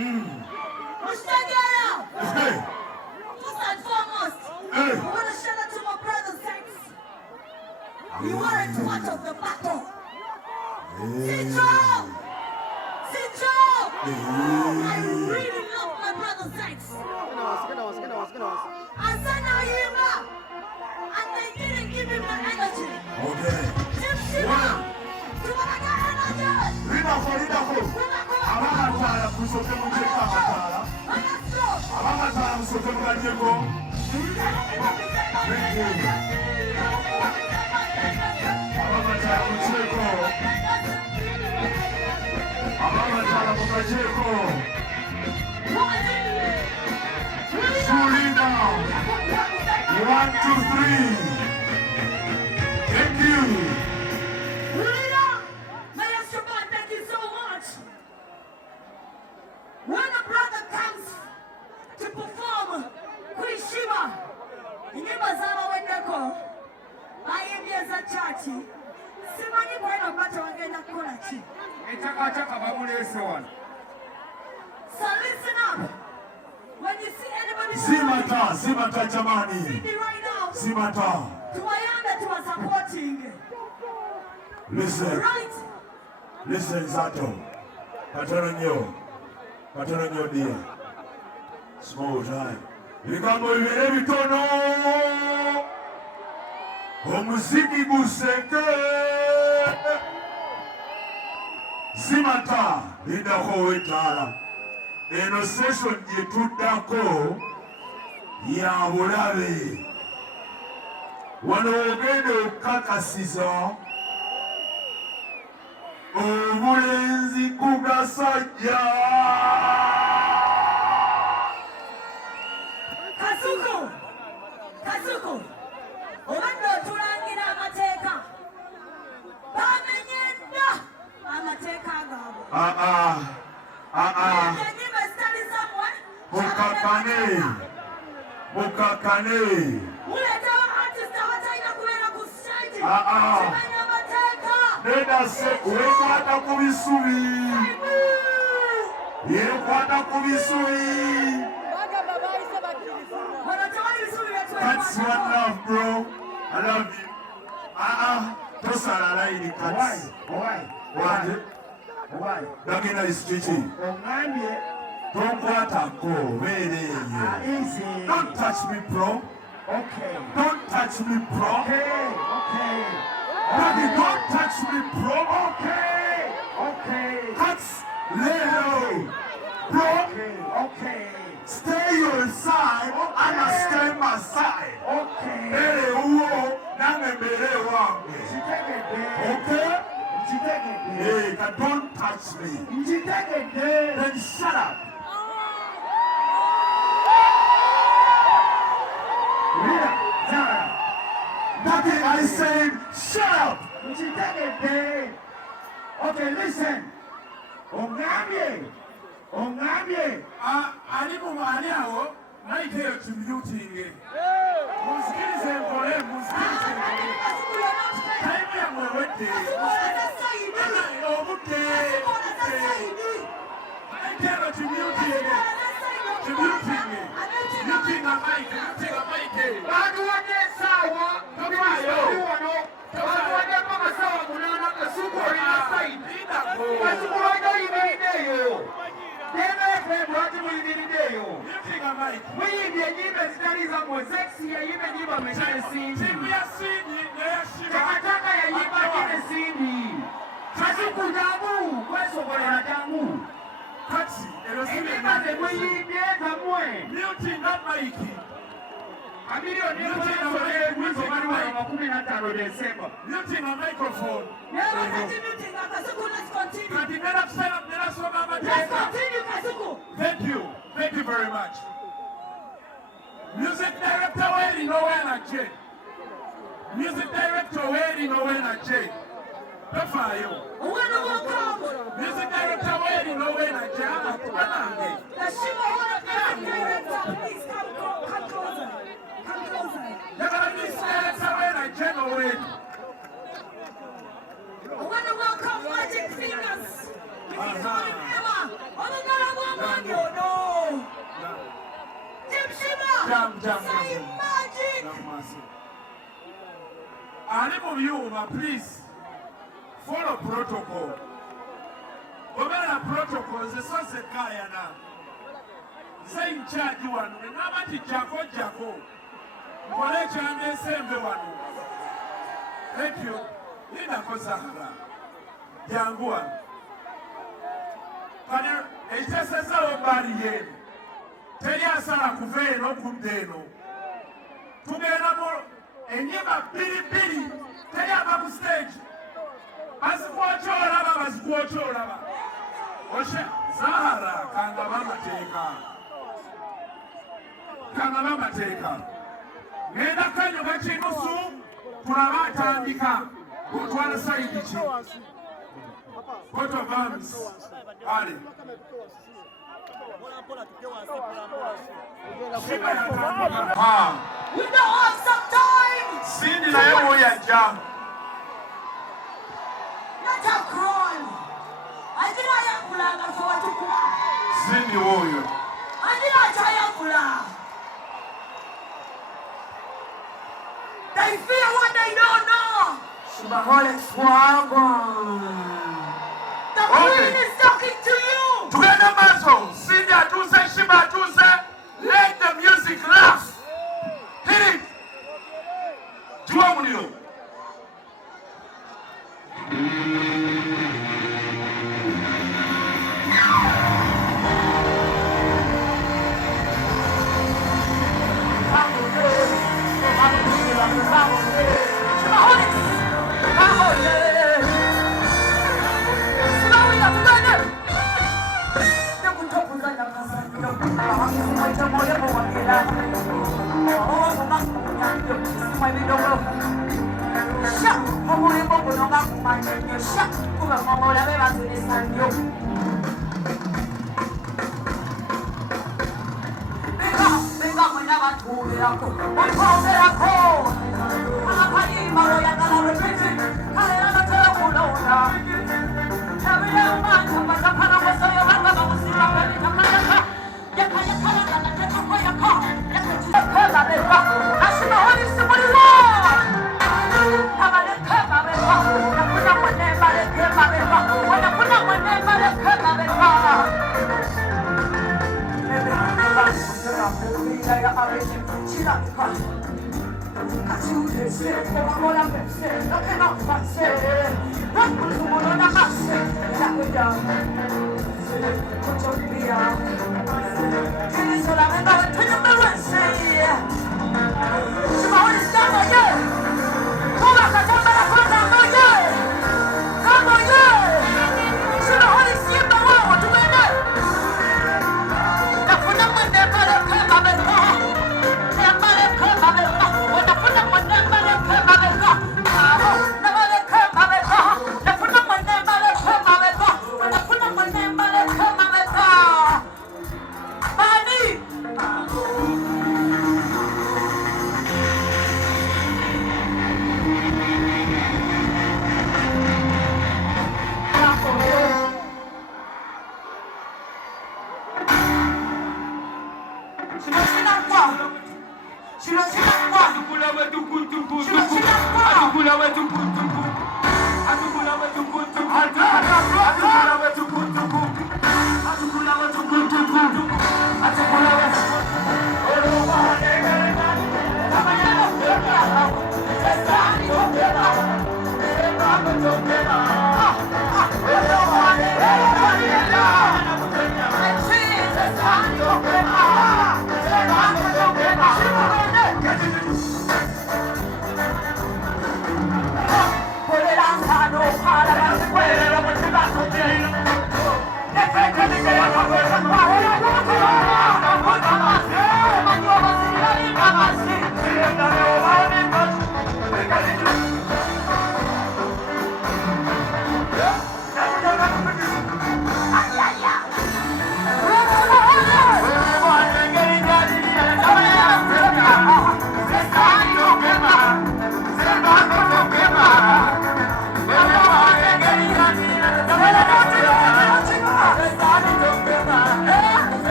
First and foremost, I want to shout out to my brother Sex. You weren't part of the battle. Citro! I really love my brother Sex. I said now Yima, and they didn't give him the energy. Okay. Tim Shima, to what I got energy. Abamatala kusoke mujeka amatala. Abamatala musoke mugajeko. Abamatala mujeko. Abamatala mugajeko. Fully down. 1, 2, 3. Thank you. Thank you so much. When a brother comes to perform Kuishiva, Basala Wendeko, I am here as a chachi. Simani Bueno Bata Wagenda Kulachi. So listen up. When you see anybody Simata jamani. right now, Simata. to Ayanda to a supporting. Listen. Right? Listen, Zato. Patoranyo dear. Small time. Likambo ibere bitono. Omuziki guseke. Simata. Lidako wetala. Eno session yetuddako ya bulabe. Wano ogende okukakasiza obulenzi ku gasajja. Kasuku, obadde otulangira amateeka. Bamenye dda amateeka gaabwe. Mukakane. Muleetawo artist abatalina kubeera ku stage. Kimenya amateeka. Neda se wekwata ku bisubi. Yekwata ku bisubi. That's one love, bro. I love you. Tosala laini cuts. Why? Dagina is teaching. Don't go, don't touch me, bro. Okay. Don't touch me, bro. Okay. Daddy, don't touch me, bro. Okay. That's little, bro. Okay. Stay your side, and I stay my side. Okay. Hey, don't touch me. Then shut up. Daddy, I said, shut up. Okay, listen. Ongambye. Ali mumani awo, naiteyo chimutinge. Musikilize mbole. Time ya mwewete. Obuke. Naiteyo chimutinge. Muting a mic. Badu wade sawa. Tumayo. Badu wade mama sawa munana kasuko ina saidi. Kasuko wade imeideyo. Mwibye nyimbe zitaliza mwezexi ya yime nyimba mechane sindi. Takataka ya yimba kine sindi. Kasuku jamu, kweso kolera jamu. Nyimba ze mwibye zamwe. Kamilioni mwezo manuwa 15 Desemba. Muting a microphone. Let's continue, Kasuku. Thank you very much. Music director, where you know when I check. Music director, where you know when I check. Pefayo. Music director, where you know when I check. The Shiva director, please come closer. Come closer. Music director, when I check already. I want to welcome Magic Fingers. Emma. Please follow protocol. Obera protocol ze sose kaya na. Say in charge one. Nabati jako. Mole chande sembe wanu. Thank you. Nina kozahara. Jangua. Kana echesesa obari yenu. Teria sala kuveno kundeno. Tugenda mo enyima pili. Teria babu stage. Basikuochola. Oshe Zahara kangaba mateka. Ngenda kanyo gachinusu tulabatandika kutwala saidi chi. Photo vans. Ali. We don't have some time. Sindi na yebo ya jam. Not a crawl. I did not have to for to cry. Sindi woyo. I did not try to They fear what they don't know. The queen is talking to you. Together, Maso. Sindi atuse, Shiba atuse. Let the music laugh. Hit it. Jua munio.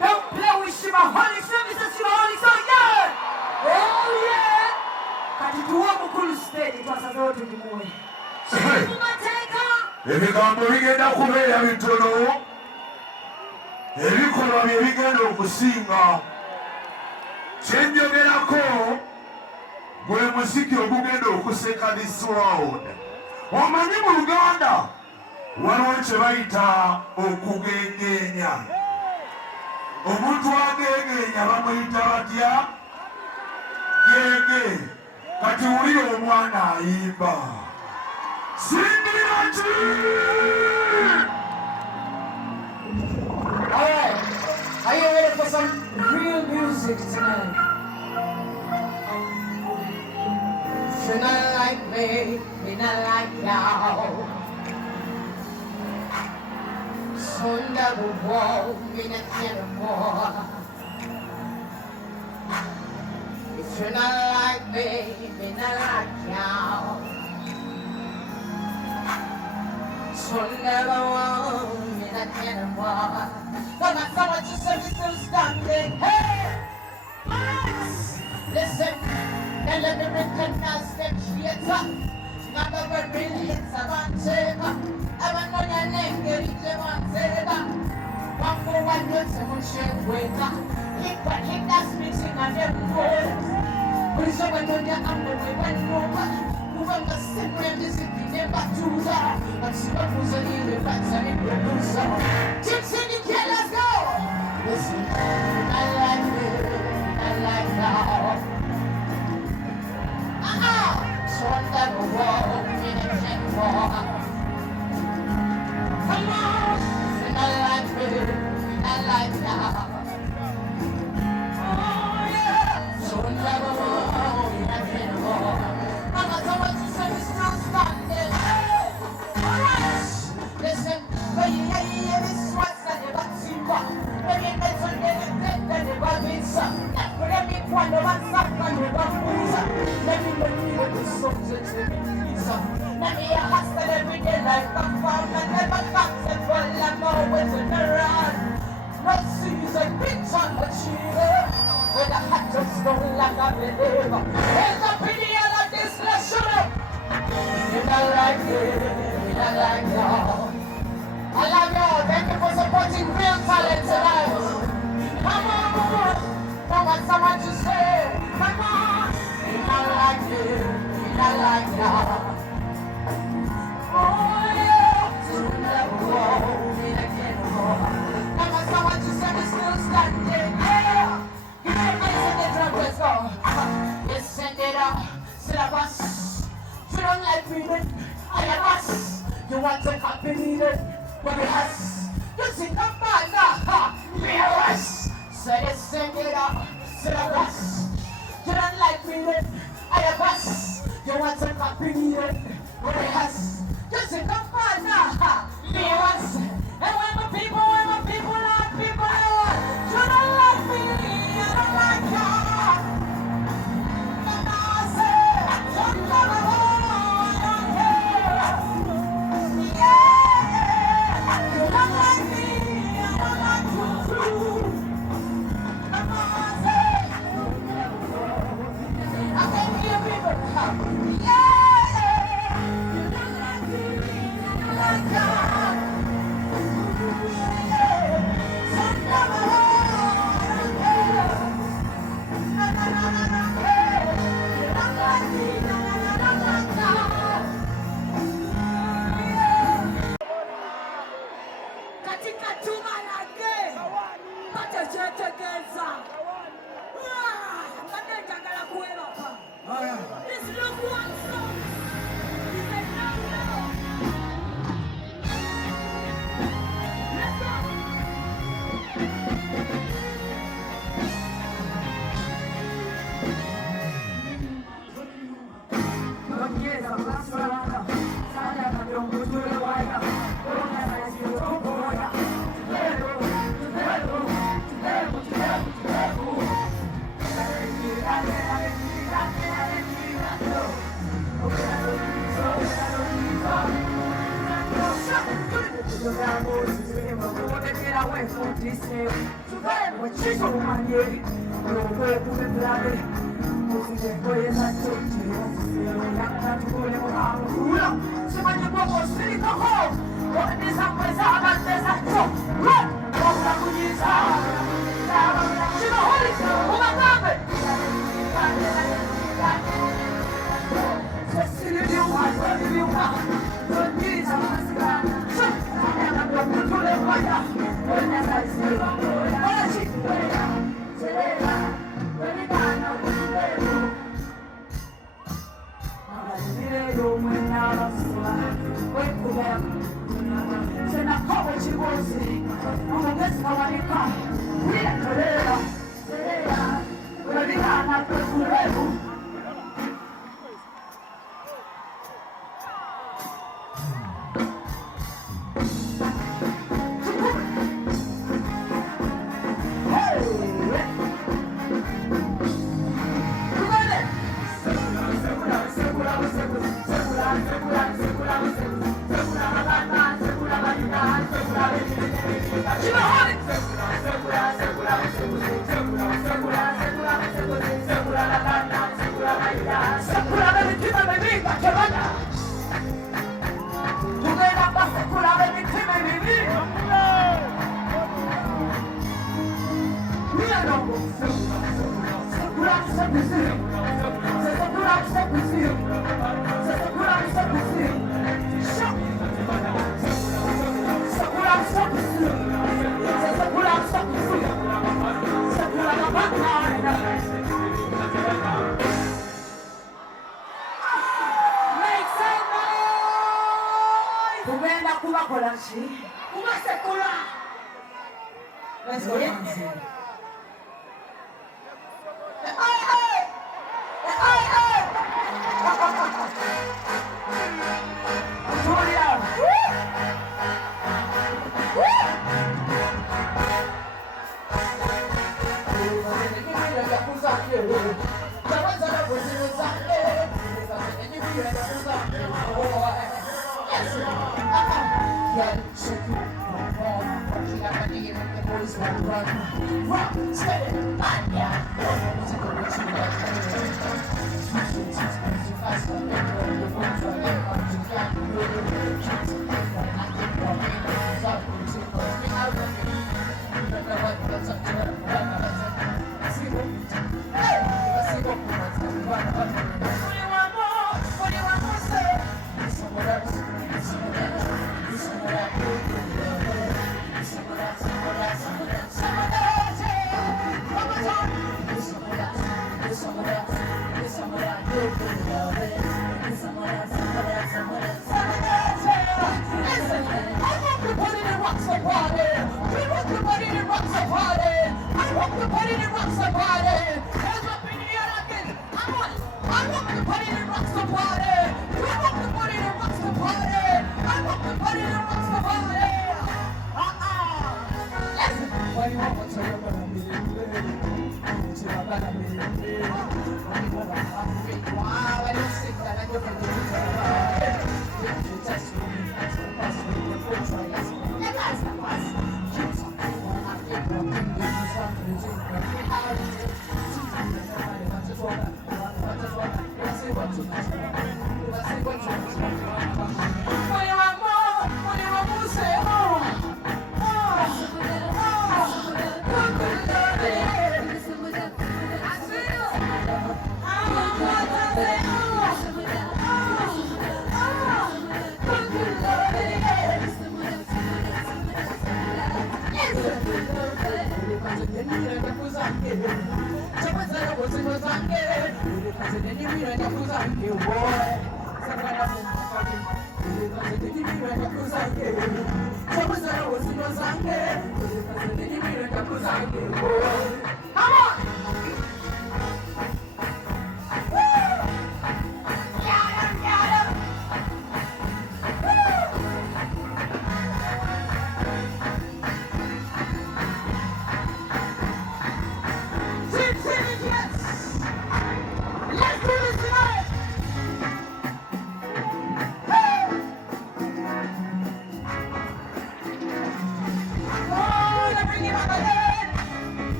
Don't play with Shiva Holy Services, Shiva Holy Soul, yeah! Oh yeah! Kati tuwa mukulu stage, tuwasa zote jimwe. Shiva mateka! Ebigambo bigenda kubeera bitono. Ebikolwa bye bigenda okusinga. Kye njogerako gwe muziki ogugenda okuseka this round. Omanyi mu Luganda waliwo kye bayita okugengeenya. Omuntu agengeenya bamuyita batya? Genge. Kati wulira omwana ayimba. Singira ki? Alright, are you ready for some real music tonight? If you're not like me, you're not like y'all. Son double wall, me not anymore. If you're not like me, you're not like y'all. Son double wall, me not anymore. But my fellow just said it's still standing. Hey, Max, listen, and let me recognize them theater. Not the word really hits a one taker. I want on your name, get it one taker. One for one, you're so much waiter. Hit that mixing on them boys. Ulishabandonya ambe webanova Kuvanga simu ya miziki nebatuza Nasibabuza ile bata ni producer Gypsy Nickel, let's go! Listen, I like it, I like now So I never walk in a jet walk Come on, and I like it, I like now So I never walk in a jet walk I'm not the one to say it's not standing Alright, listen, yeah, this is what's that you got to do Baby, that's what you're dead, that you got me some Let me point the one stuff on your gun Let me look at the songs that you let me a hustle every day like a farm and never comfortable. I'm always in the run. No season, bitch on the cheater. With a hat of stone like a believer. There's a video of this, let's shoot up. You don't like it, you don't like y'all. I love y'all. Thank you for supporting real talent tonight. Come on. Don't want someone to say, come on. You don't like it, you don't like y'all. Oh yeah, so never walk in a cannonball. Now my someone to say is still standing. Yeah, you can send the drum, let's go. You send it up, syllabus. You don't like reading, I am us. You want to copy it, but it has. You see the man, be a rush. So you send it up, syllabus. You don't like reading, I am us. You want to copy it, but it has. Just a come on now, be us. And when my people like people I want. You don't like me, I don't like you. And I say, don't come along, I don't care. Yeah, you don't like me, I don't like you too. And I say, I can't hear people. Yeah. Katika tuma lake pata chetekeza ngandengala kuwela pa this look one song is a no. Let's go. Tugenda kubakola ki? Kubasekula. Let's go.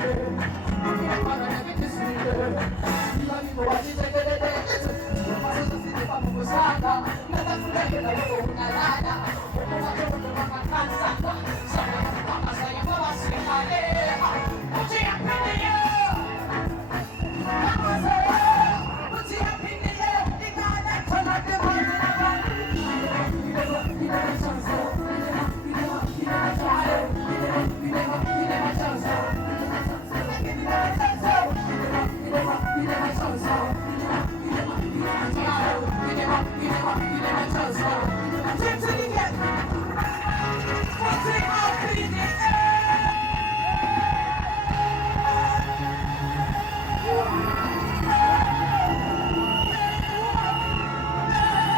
Money,